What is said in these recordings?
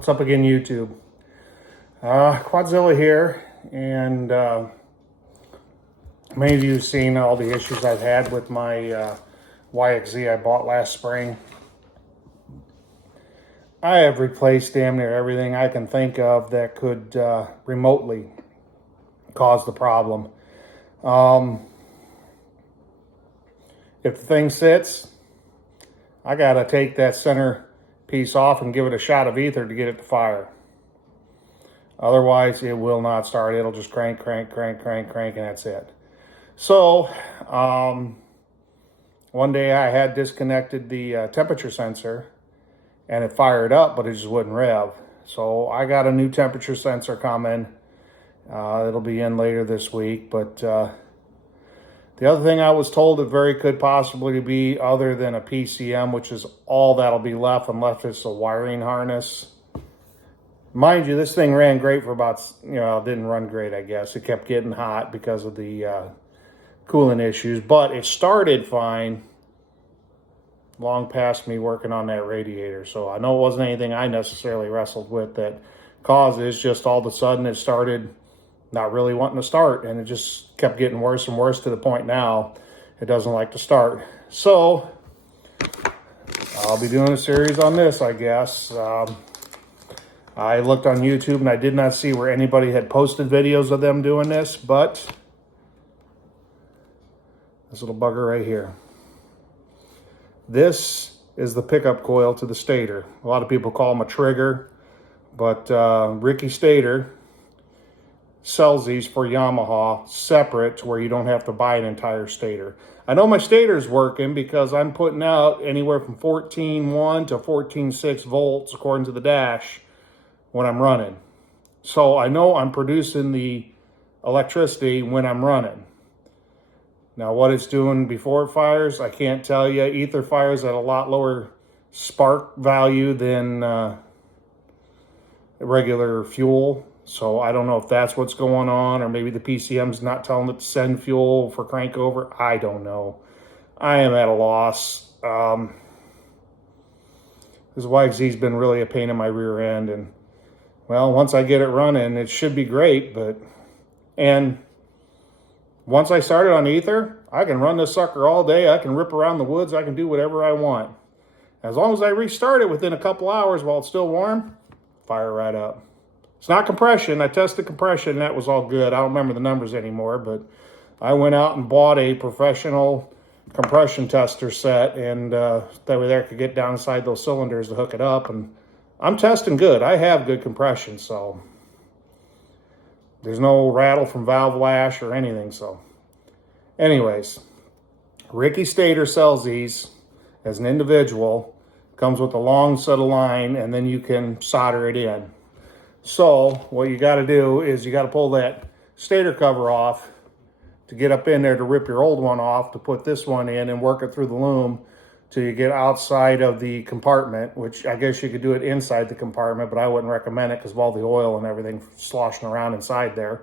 What's up again, YouTube? Quadzilla here, and many of you have seen all the issues I've had with my YXZ I bought last spring. I have replaced damn near everything I can think of that could remotely cause the problem. If the thing sits, I gotta take that center piece off and give it a shot of ether to get it to fire. Otherwise, it will not start. It'll just crank, crank, crank, crank, crank, and that's it. So, one day I had disconnected the temperature sensor, and it fired up, but it just wouldn't rev. So I got a new temperature sensor coming. It'll be in later this week, but the other thing I was told it very could possibly be, other than a PCM, which is all that'll be left unless it's a wiring harness. Mind you, this thing ran great for about, it didn't run great, I guess. It kept getting hot because of the coolant issues, but it started fine long past me working on that radiator. So I know it wasn't anything I necessarily wrestled with that caused it. It's just all of a sudden it started not really wanting to start, and it just kept getting worse and worse to the point now it doesn't like to start. So I'll be doing a series on this, I guess. I looked on YouTube and I did not see where anybody had posted videos of them doing this, but this little bugger right here. This is the pickup coil to the stator. A lot of people call them a trigger, but Ricky Stator sells these for Yamaha separate to where you don't have to buy an entire stator. I know my stator's working because I'm putting out anywhere from 14.1 to 14.6 volts according to the dash when I'm running. So I know I'm producing the electricity when I'm running. Now what it's doing before it fires, I can't tell you. Ether fires at a lot lower spark value than regular fuel. So I don't know if that's what's going on, or maybe the PCM's not telling it to send fuel for crank over. I don't know. I am at a loss. This YXZ's been really a pain in my rear end, and well, once I get it running, it should be great. And once I started on ether, I can run this sucker all day. I can rip around the woods. I can do whatever I want. As long as I restart it within a couple hours while it's still warm, fire right up. It's not compression. I tested compression. That was all good. I don't remember the numbers anymore, but I went out and bought a professional compression tester set, and that way there I could get down inside those cylinders to hook it up, and I'm testing good. I have good compression, so there's no rattle from valve lash or anything. So anyways, Ricky Stator sells these as an individual. Comes with a long set of line, and then you can solder it in. So what you got to do is you got to pull that stator cover off to get up in there to rip your old one off to put this one in and work it through the loom till you get outside of the compartment, which I guess you could do it inside the compartment, but I wouldn't recommend it because of all the oil and everything sloshing around inside there.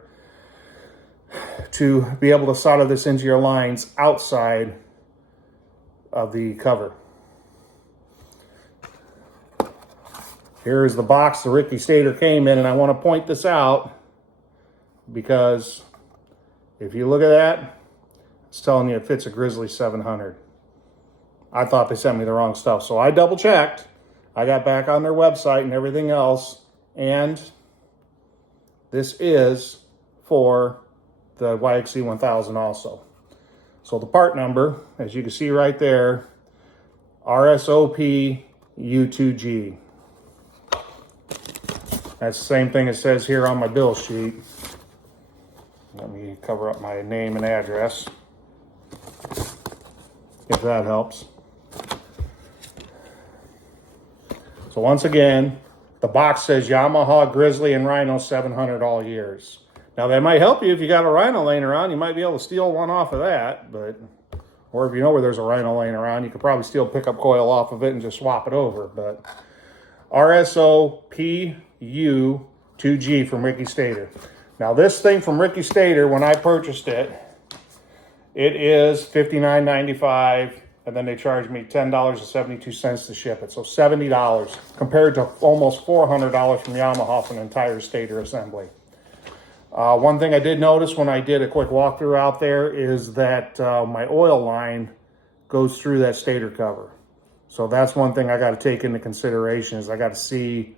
To be able to solder this into your lines outside of the cover. Here is the box the Ricky Stator came in, and I want to point this out because if you look at that, it's telling you it fits a Grizzly 700. I thought they sent me the wrong stuff, so I double checked. I got back on their website and everything else, and this is for the YXZ1000 also. So the part number, as you can see right there, RSOP U2G. That's the same thing it says here on my bill sheet. Let me cover up my name and address, if that helps. So once again, the box says Yamaha, Grizzly, and Rhino 700 all years. Now that might help you if you got a Rhino laying around. You might be able to steal one off of that, or if you know where there's a Rhino laying around, you could probably steal pickup coil off of it and just swap it over. But RSOP U2G from Ricky Stator. Now this thing from Ricky Stator, when I purchased it, it is $59.95 and then they charged me $10.72 to ship it. So $70 compared to almost $400 from Yamaha for an entire stator assembly. One thing I did notice when I did a quick walkthrough out there is that my oil line goes through that stator cover. So that's one thing I got to take into consideration, is I got to see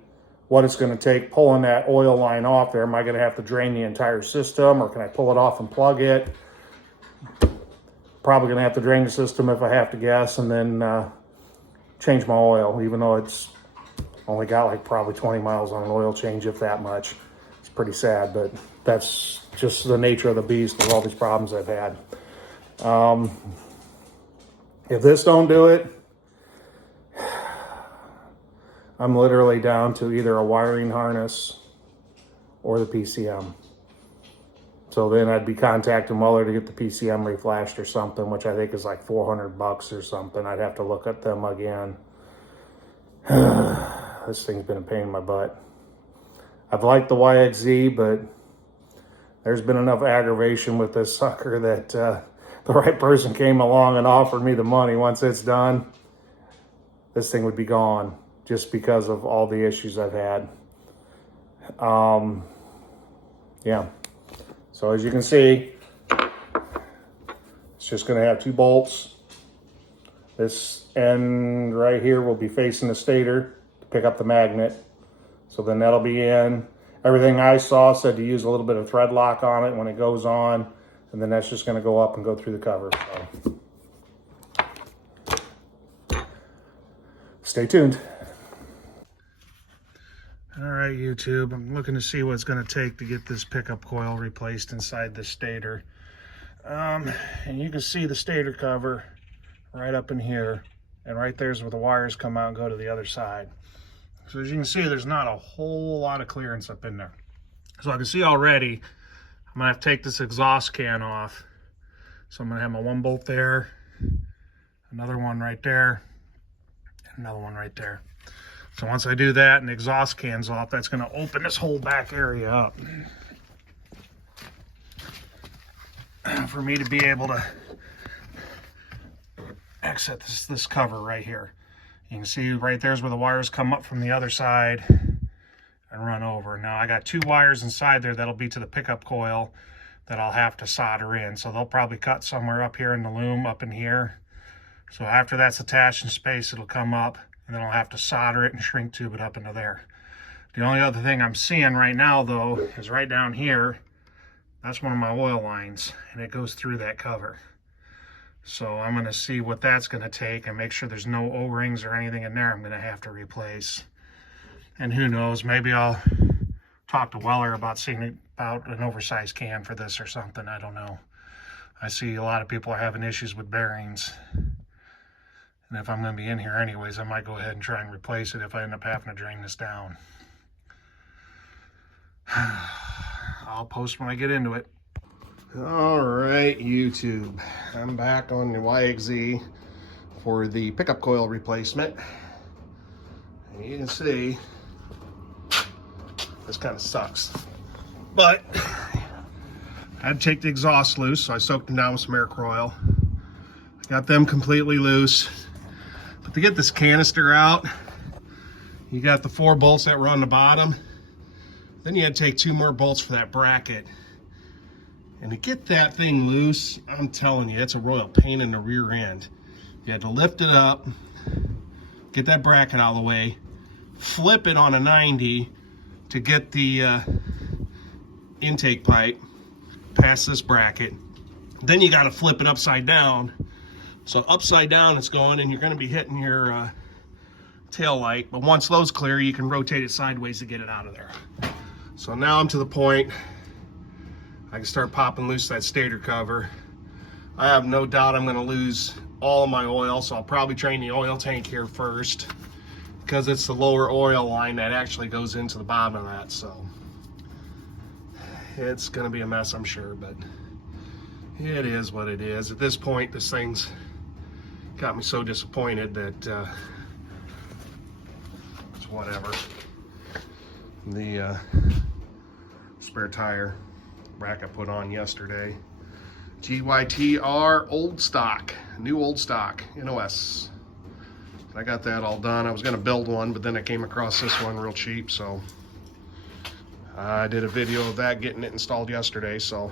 what it's going to take pulling that oil line off there. Am I going to have to drain the entire system, or can I pull it off and plug it? Probably going to have to drain the system if I have to guess, and then change my oil, even though it's only got like probably 20 miles on an oil change, if that much. It's pretty sad, but that's just the nature of the beast with all these problems I've had. If this don't do it, I'm literally down to either a wiring harness or the PCM. So then I'd be contacting Muller to get the PCM reflashed or something, which I think is like $400 or something. I'd have to look at them again. This thing's been a pain in my butt. I've liked the YXZ, but there's been enough aggravation with this sucker that the right person came along and offered me the money. Once it's done, this thing would be gone, just because of all the issues I've had. Yeah. So as you can see, it's just going to have 2 bolts. This end right here will be facing the stator to pick up the magnet. So then that'll be in. Everything I saw said to use a little bit of thread lock on it when it goes on, and then that's just going to go up and go through the cover. So stay tuned. All right, YouTube, I'm looking to see what it's going to take to get this pickup coil replaced inside the stator. And you can see the stator cover right up in here, and right there's where the wires come out and go to the other side. So as you can see, there's not a whole lot of clearance up in there. So I can see already, I'm going to have to take this exhaust can off. So I'm going to have my 1 bolt there, another one right there, and another one right there. So once I do that and the exhaust can's off, that's going to open this whole back area up for me to be able to exit this cover right here. You can see right there's where the wires come up from the other side and run over. Now I got 2 wires inside there that'll be to the pickup coil that I'll have to solder in. So they'll probably cut somewhere up here in the loom up in here. So after that's attached in space, it'll come up, and then I'll have to solder it and shrink tube it up into there. The only other thing I'm seeing right now though is right down here. That's one of my oil lines, and it goes through that cover. So I'm going to see what that's going to take and make sure there's no O-rings or anything in there I'm going to have to replace. And who knows, maybe I'll talk to Weller about seeing about an oversized can for this or something. I don't know. I see a lot of people are having issues with bearings. And if I'm going to be in here anyways, I might go ahead and try and replace it if I end up having to drain this down. I'll post when I get into it. All right, YouTube. I'm back on the YXZ for the pickup coil replacement. And you can see this kind of sucks. But I had to take the exhaust loose, so I soaked them down with some air coil. I got them completely loose. But to get this canister out, you got the 4 bolts that were on the bottom. Then you had to take 2 more bolts for that bracket. And to get that thing loose, I'm telling you, it's a royal pain in the rear end. You had to lift it up, get that bracket out of the way, flip it on a 90 to get the intake pipe past this bracket. Then you got to flip it upside down. So upside down it's going, and you're going to be hitting your tail light. But once those clear, you can rotate it sideways to get it out of there. So now I'm to the point I can start popping loose that stator cover. I have no doubt I'm going to lose all of my oil, so I'll probably drain the oil tank here first, because it's the lower oil line that actually goes into the bottom of that. So it's going to be a mess, I'm sure, but it is what it is. At this point, this thing's got me so disappointed that it's whatever. The spare tire rack I put on yesterday, GYTR old stock. new old stock NOS. I got that all done. I was gonna build one, but then I came across this one real cheap, so I did a video of that, getting it installed yesterday. So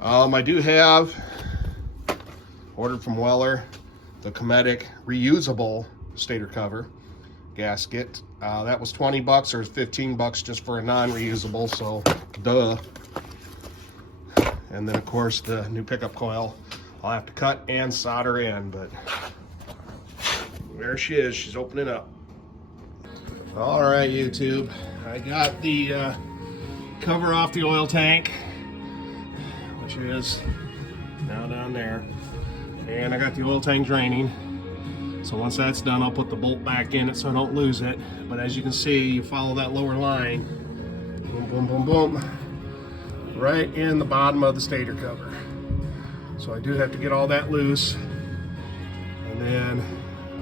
I do have, ordered from Weller, the Cometic reusable stator cover gasket. That was 20 bucks or 15 bucks just for a non-reusable, so duh. And then of course the new pickup coil I'll have to cut and solder in, but there she is, she's opening up. All right, YouTube, I got the cover off the oil tank, which is now down there, and I got the oil tank draining. So once that's done, I'll put the bolt back in it so I don't lose it. But as you can see, you follow that lower line, boom, boom, boom, boom, right in the bottom of the stator cover. So I do have to get all that loose, and then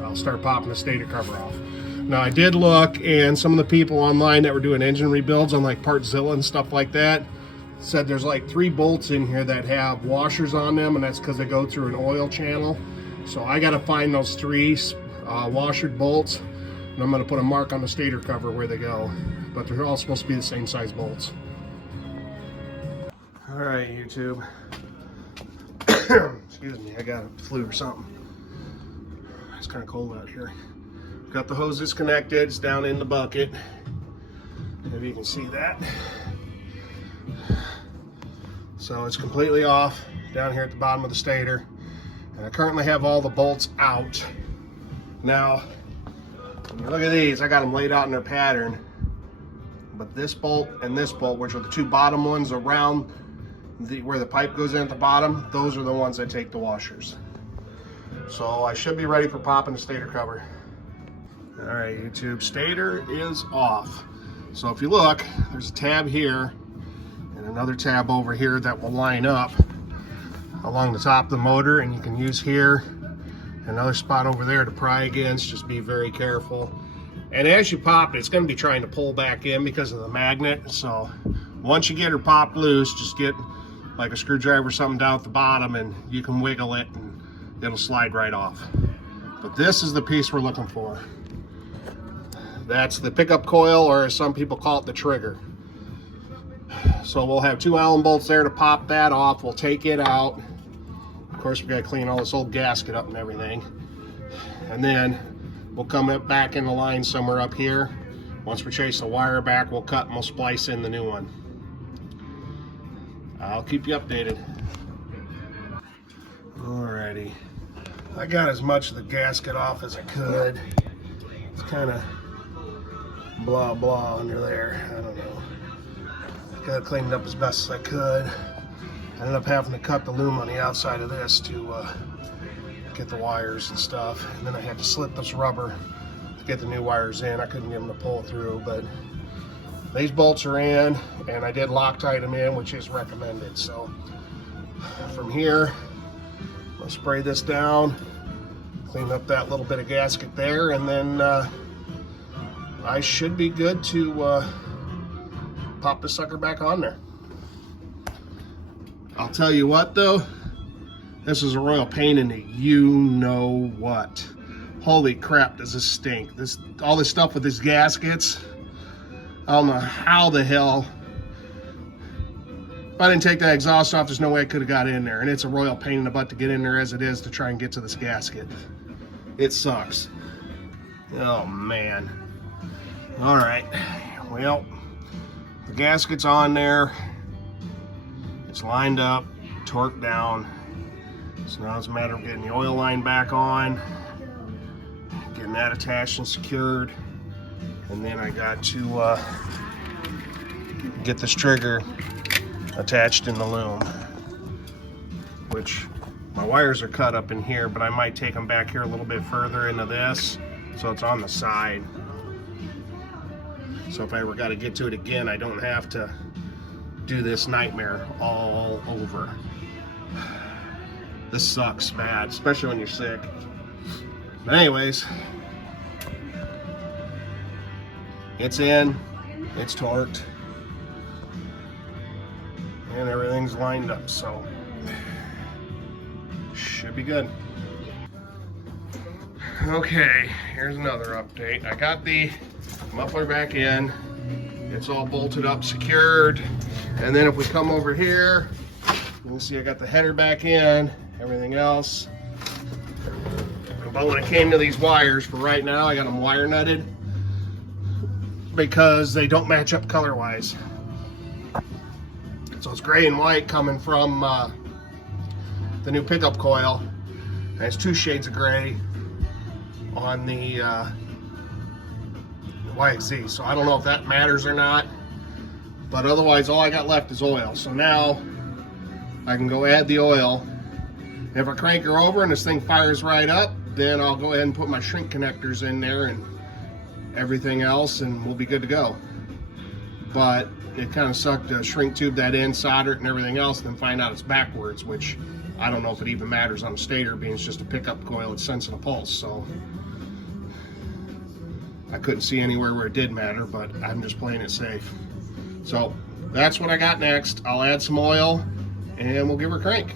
I'll start popping the stator cover off. Now I did look, and some of the people online that were doing engine rebuilds on like Partzilla and stuff like that said there's like 3 bolts in here that have washers on them, and that's because they go through an oil channel. So I got to find those 3 washered bolts, and I'm going to put a mark on the stator cover where they go. But they're all supposed to be the same size bolts. All right, YouTube. Excuse me, I got a flu or something. It's kind of cold out here. Got the hose disconnected, it's down in the bucket. If you can see that. So it's completely off down here at the bottom of the stator. And I currently have all the bolts out. Now, when you look at these, I got them laid out in their pattern. But this bolt and this bolt, which are the 2 bottom ones around where the pipe goes in at the bottom, those are the ones that take the washers. So I should be ready for popping the stator cover. All right, YouTube, stator is off. So if you look, there's a tab here and another tab over here that will line up along the top of the motor, and you can use here, another spot over there to pry against. Just be very careful. And as you pop it, it's going to be trying to pull back in because of the magnet. So once you get her popped loose, just get like a screwdriver or something down at the bottom, and you can wiggle it and it'll slide right off. But this is the piece we're looking for. That's the pickup coil, or as some people call it, the trigger. So we'll have 2 Allen bolts there to pop that off. We'll take it out. Of course, we got to clean all this old gasket up and everything. And then we'll come up back in the line somewhere up here. Once we chase the wire back, we'll cut and we'll splice in the new one. I'll keep you updated. Alrighty. I got as much of the gasket off as I could. It's kind of blah blah under there. I don't know. Got it cleaned up as best as I could. I ended up having to cut the loom on the outside of this to get the wires and stuff. And then I had to slit this rubber to get the new wires in. I couldn't get them to pull through, but these bolts are in, and I did Loctite them in, which is recommended. So from here, I'll spray this down, clean up that little bit of gasket there, and then I should be good to pop the sucker back on there. I'll tell you what though, this is a royal pain in the you-know-what. Holy crap, does this stink. All this stuff with these gaskets, I don't know how the hell, if I didn't take that exhaust off, there's no way I could have got in there. And it's a royal pain in the butt to get in there as it is to try and get to this gasket. It sucks. Oh man. All right, well, the gasket's on there. It's lined up, torqued down. So now it's a matter of getting the oil line back on, getting that attached and secured. And then I got to get this trigger attached in the loom, which my wires are cut up in here, but I might take them back here a little bit further into this so it's on the side. So if I ever got to get to it again, I don't have to do this nightmare all over. This sucks bad, especially when you're sick. But anyways, it's in, it's torqued, and everything's lined up, so should be good. Okay, here's another update. I got the muffler back in. It's all bolted up, secured. And then if we come over here, you can see I got the header back in, everything else. But when it came to these wires, for right now, I got them wire nutted because they don't match up color-wise. So it's gray and white coming from the new pickup coil. And it's 2 shades of gray on the YXZ. So I don't know if that matters or not. But otherwise, all I got left is oil. So now I can go add the oil. If I crank her over and this thing fires right up, then I'll go ahead and put my shrink connectors in there and everything else, and we'll be good to go. But it kind of sucked to shrink tube that in, solder it and everything else, and then find out it's backwards, which I don't know if it even matters on a stator, being it's just a pickup coil, it's sensing a pulse. So I couldn't see anywhere where it did matter, but I'm just playing it safe. So that's what I got next. I'll add some oil and we'll give her a crank.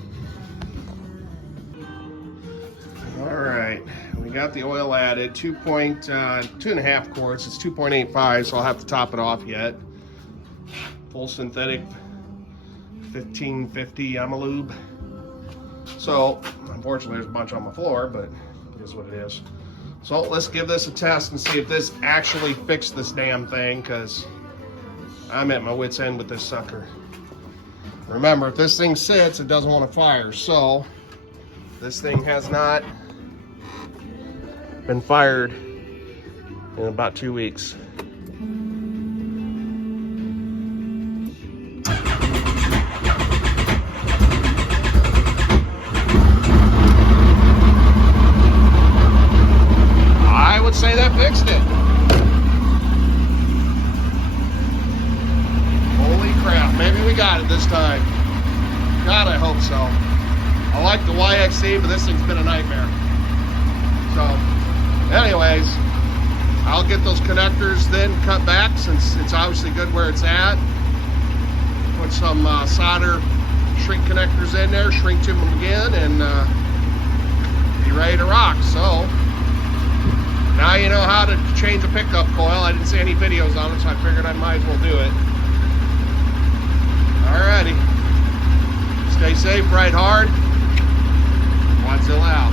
All right, we got the oil added, 2.5 quarts. It's 2.85, so I'll have to top it off yet. Full synthetic 1550 Yamalube. So unfortunately there's a bunch on the floor, but it is what it is. So let's give this a test and see if this actually fixed this damn thing, because I'm at my wit's end with this sucker. Remember, if this thing sits, it doesn't want to fire. So this thing has not been fired in about 2 weeks. I would say that fixed it. Holy crap, maybe we got it this time. God, I hope so. I like the YXZ, but this thing's been a nightmare. So, anyways, I'll get those connectors then cut back, since it's obviously good where it's at. Put some solder shrink connectors in there, shrink tube them again, and be ready to rock. So now you know how to change a pickup coil. I didn't see any videos on it, so I figured I might as well do it. Alrighty. Stay safe, ride hard. YXZ out.